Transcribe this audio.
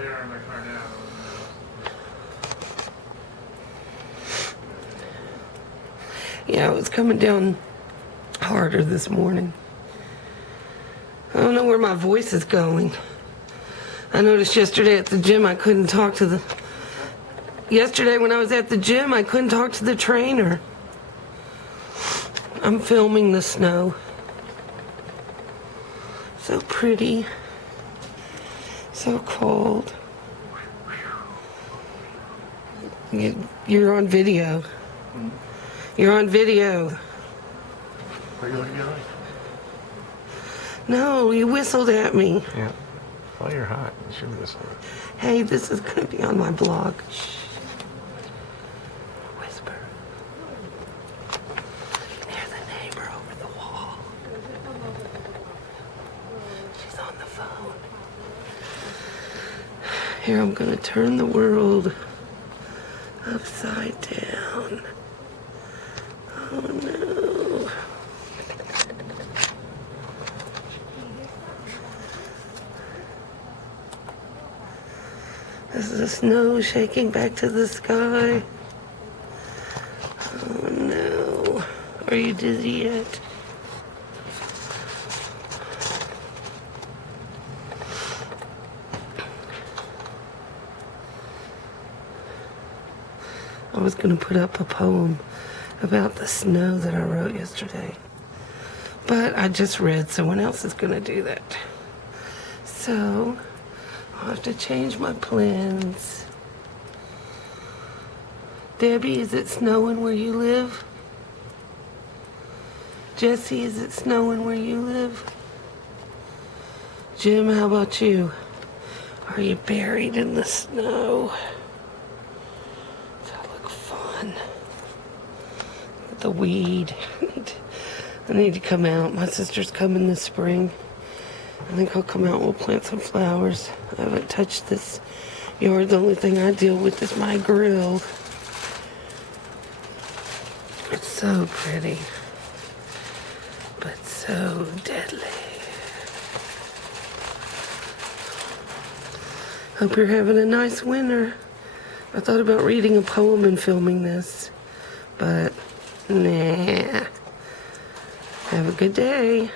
They are in my car now. Yeah, it was coming down harder this morning. I don't know where my voice is going. I noticed yesterday at the gym I couldn't talk to the... Yesterday when I was at the gym, I couldn't talk to the trainer. I'm filming the snow. So pretty. So cold. You're on video. You're on video. Are you looking at me? No, you whistled at me. Yeah. Well, you're hot. You should whistle. Hey, this is going to be on my blog. Shh. Whisper. There's a neighbor over the wall. She's on the phone. Here, I'm going to turn the world upside down. Oh, no. This is the snow shaking back to the sky. Oh no. Are you dizzy yet? I was going to put up a poem about the snow that I wrote yesterday. But I just read someone else is going to do that. So I'll have to change my plans. Debbie, is it snowing where you live? Jesse, is it snowing where you live? Jim, how about you? Are you buried in the snow? That look fun. Look at the weed. I need to come out. My sister's coming this spring. I think I'll come out and we'll plant some flowers. I haven't touched this yard. The only thing I deal with is my grill. It's so pretty, but so deadly. Hope you're having a nice winter. I thought about reading a poem and filming this, but nah. Have a good day.